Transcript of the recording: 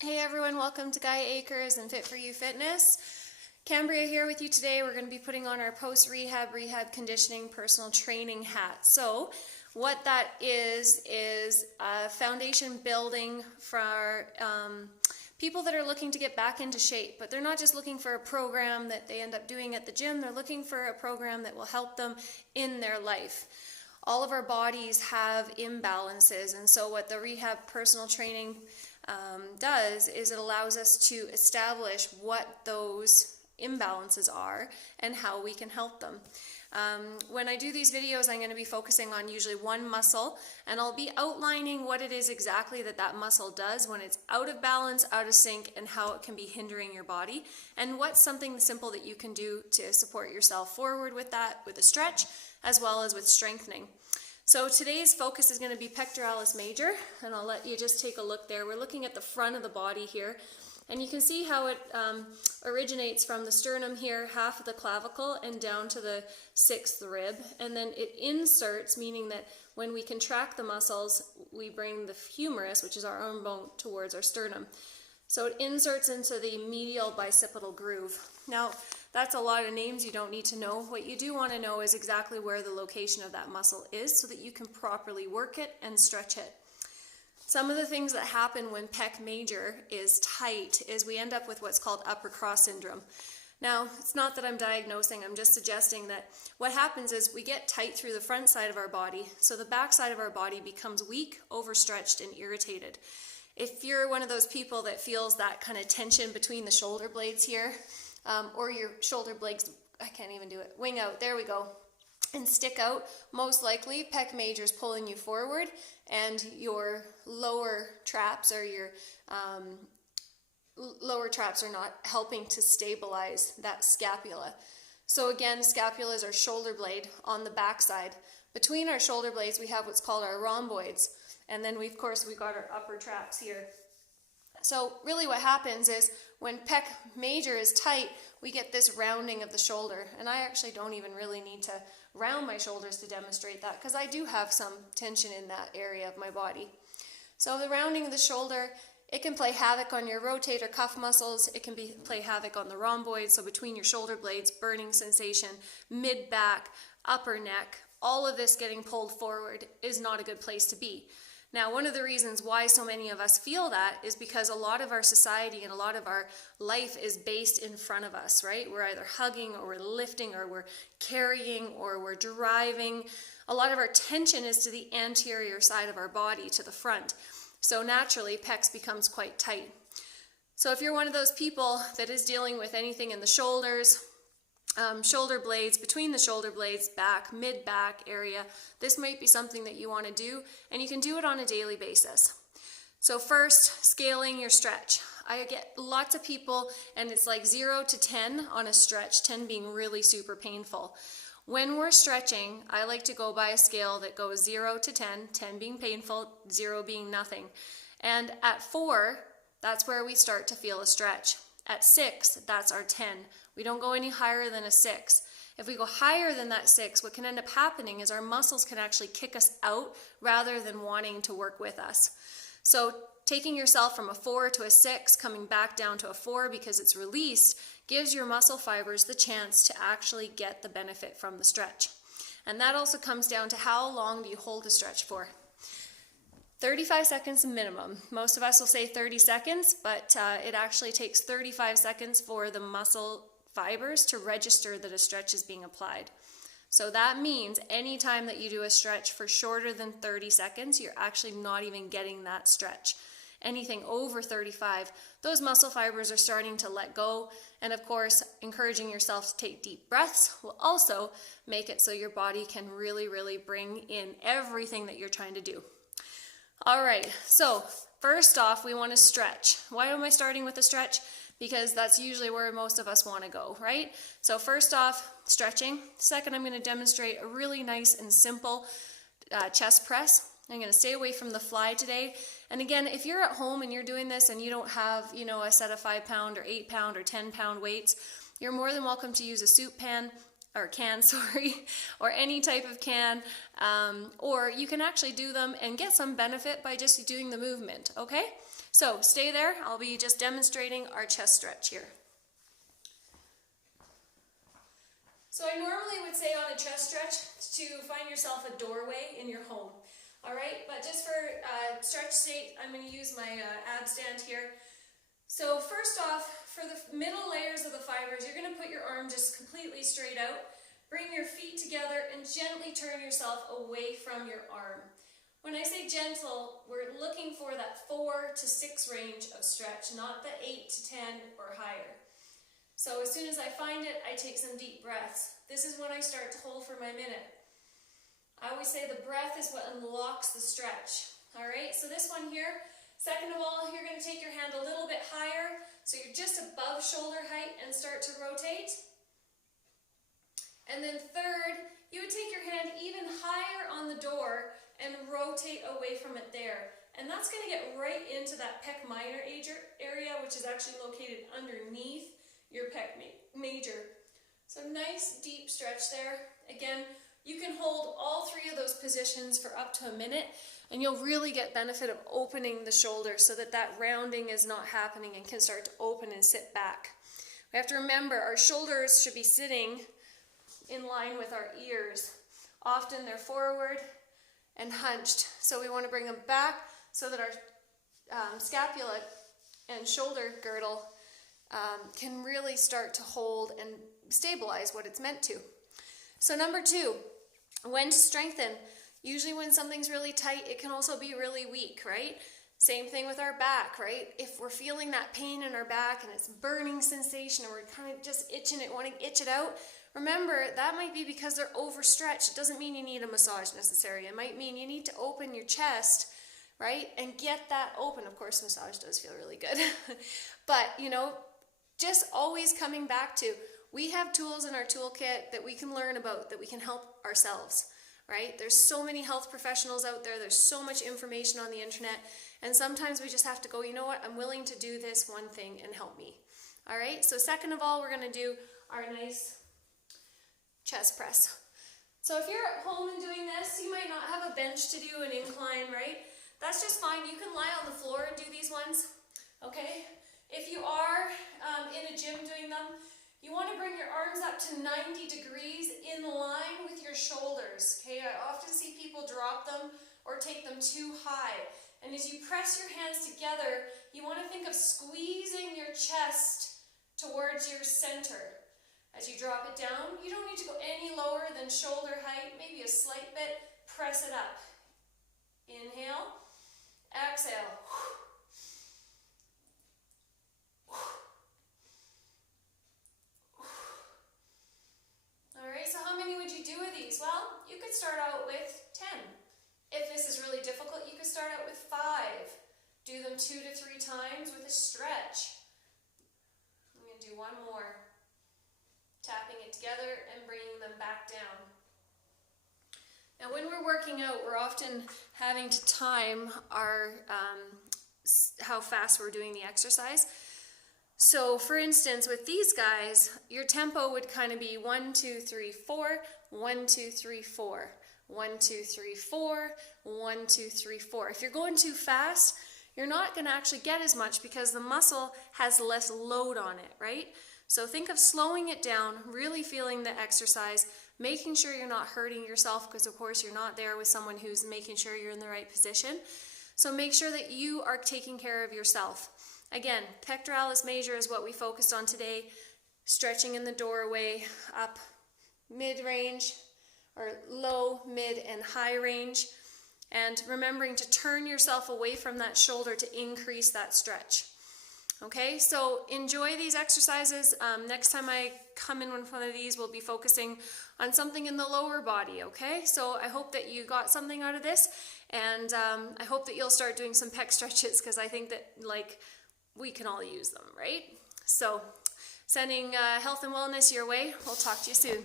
Hey everyone, welcome to Guy Akers and Fit For You Fitness. Cambria here with you today. We're going to be putting on our post-rehab conditioning personal training hat. So what that is a foundation building for people that are looking to get back into shape, but they're not just looking for a program that they end up doing at the gym. They're looking for a program that will help them in their life. All of our bodies have imbalances, and so what the rehab personal training does is it allows us to establish what those imbalances are and how we can help them. When I do these videos, I'm going to be focusing on usually one muscle, and I'll be outlining what it is exactly that muscle does when it's out of balance, out of sync, and how it can be hindering your body, and what's something simple that you can do to support yourself forward with that, with a stretch, as well as with strengthening. So today's focus is going to be pectoralis major, and I'll let you just take a look there. We're looking at the front of the body here, and you can see how it originates from the sternum here, half of the clavicle, and down to the 6th rib, and then it inserts, meaning that when we contract the muscles, we bring the humerus, which is our arm bone, towards our sternum. So it inserts into the medial bicipital groove. Now, that's a lot of names you don't need to know. What you do want to know is exactly where the location of that muscle is so that you can properly work it and stretch it. Some of the things that happen when pec major is tight is we end up with what's called upper cross syndrome. Now, it's not that I'm diagnosing, I'm just suggesting that what happens is we get tight through the front side of our body, so the back side of our body becomes weak, overstretched, and irritated. If you're one of those people that feels that kind of tension between the shoulder blades here, or your shoulder blades, I can't even do it, wing out, there we go, and stick out, most likely pec major is pulling you forward, and your lower traps or your lower traps are not helping to stabilize that scapula. So again, scapula is our shoulder blade on the back side. Between our shoulder blades, we have what's called our rhomboids. And then we've got our upper traps here. So really what happens is when pec major is tight, we get this rounding of the shoulder. And I actually don't even really need to round my shoulders to demonstrate that because I do have some tension in that area of my body. So the rounding of the shoulder, it can play havoc on your rotator cuff muscles. It can play havoc on the rhomboids, so between your shoulder blades, burning sensation, mid-back, upper neck, all of this getting pulled forward is not a good place to be. Now, one of the reasons why so many of us feel that is because a lot of our society and a lot of our life is based in front of us, right? We're either hugging or we're lifting or we're carrying or we're driving. A lot of our tension is to the anterior side of our body, to the front. So naturally, pecs becomes quite tight. So if you're one of those people that is dealing with anything in the shoulders, shoulder blades, between the shoulder blades, back, mid-back area, this might be something that you want to do, and you can do it on a daily basis. So first, scaling your stretch. I get lots of people, and it's like 0 to 10 on a stretch, 10 being really super painful. When we're stretching, I like to go by a scale that goes 0 to 10, 10 being painful, 0 being nothing. And at 4, that's where we start to feel a stretch. At 6, that's our 10. We don't go any higher than a 6. If we go higher than that 6, what can end up happening is our muscles can actually kick us out rather than wanting to work with us. So taking yourself from a 4 to a 6, coming back down to a 4 because it's released, gives your muscle fibers the chance to actually get the benefit from the stretch. And that also comes down to how long do you hold a stretch for. 35 seconds minimum. Most of us will say 30 seconds, but it actually takes 35 seconds for the muscle fibers to register that a stretch is being applied. So that means anytime that you do a stretch for shorter than 30 seconds, you're actually not even getting that stretch. Anything over 35, those muscle fibers are starting to let go. And of course, encouraging yourself to take deep breaths will also make it so your body can really bring in everything that you're trying to do. All right, so first off, we want to stretch. Why am I starting with a stretch? Because that's usually where most of us want to go, right? So first off, stretching. Second, I'm going to demonstrate a really nice and simple chest press. I'm going to stay away from the fly today. And again, if you're at home and you're doing this and you don't have, a set of 5-pound or 8-pound or 10-pound weights, you're more than welcome to use a soup pan or can, or any type of can, or you can actually do them and get some benefit by just doing the movement, okay? So stay there. I'll be just demonstrating our chest stretch here. So I normally would say on a chest stretch to find yourself a doorway in your home. All right, but just for stretch sake, I'm going to use my ab stand here. So first off, for the middle layers of the fibers, you're going to put your arm just completely straight out. Bring your feet together and gently turn yourself away from your arm. When I say gentle, we're looking for that 4 to 6 range of stretch, not the 8 to 10 or higher. So as soon as I find it, I take some deep breaths. This is when I start to hold for my minute. I always say the breath is what unlocks the stretch. All right, so this one here, second of all, you're going to take your hand a little bit higher, so you're just above shoulder height and start to rotate. And then third, you would take your hand even higher on the door and rotate away from it there. And that's going to get right into that pec minor area, which is actually located underneath your pec major. So nice deep stretch there. Again, you can hold all 3 of those positions for up to a minute, and you'll really get benefit of opening the shoulder so that that rounding is not happening and can start to open and sit back. We have to remember our shoulders should be sitting in line with our ears. Often they're forward and hunched, so we want to bring them back so that our scapula and shoulder girdle can really start to hold and stabilize what it's meant to. So number 2, when to strengthen. Usually when something's really tight, it can also be really weak, right? Same thing with our back, right? If we're feeling that pain in our back and it's burning sensation and we're kind of just itching it, want to itch it out, remember that might be because they're overstretched. It doesn't mean you need a massage necessarily. It might mean you need to open your chest, right? And get that open. Of course, massage does feel really good. But, you know, just always coming back to, we have tools in our toolkit that we can learn about, that we can help ourselves, right? There's so many health professionals out there. There's so much information on the internet. And sometimes we just have to go, you know what? I'm willing to do this one thing and help me. All right. So second of all, we're going to do our nice chest press. So if you're at home and doing this, you might not have a bench to do an incline, right? That's just fine. You can lie on the floor and do these ones. Okay. If you are in a gym doing them, you want to bring your arms up to 90 degrees in line with your shoulders. Okay, I often see people drop them or take them too high. And as you press your hands together, you want to think of squeezing your chest towards your center. As you drop it down, you don't need to go any lower than shoulder height, maybe a slight bit. Press it up. Inhale, exhale. Alright, so how many would you do of these? Well, you could start out with 10. If this is really difficult, you could start out with 5. Do them 2 to 3 times with a stretch. I'm going to do one more. Tapping it together and bringing them back down. Now when we're working out, we're often having to time our how fast we're doing the exercise. So for instance, with these guys, your tempo would kind of be 1, 2, 3, 4, 1, 2, 3, 4, 1, 2, 3, 4, 1, 2, 3, 4. If you're going too fast, you're not going to actually get as much because the muscle has less load on it, right? So think of slowing it down, really feeling the exercise, making sure you're not hurting yourself because of course you're not there with someone who's making sure you're in the right position. So make sure that you are taking care of yourself. Again, pectoralis major is what we focused on today. Stretching in the doorway, up mid-range, or low, mid, and high range. And remembering to turn yourself away from that shoulder to increase that stretch. Okay, so enjoy these exercises. Next time I come in with one of these, we'll be focusing on something in the lower body, okay? So I hope that you got something out of this, and I hope that you'll start doing some pec stretches because I think that, like, we can all use them, right? So, sending health and wellness your way. We'll talk to you soon.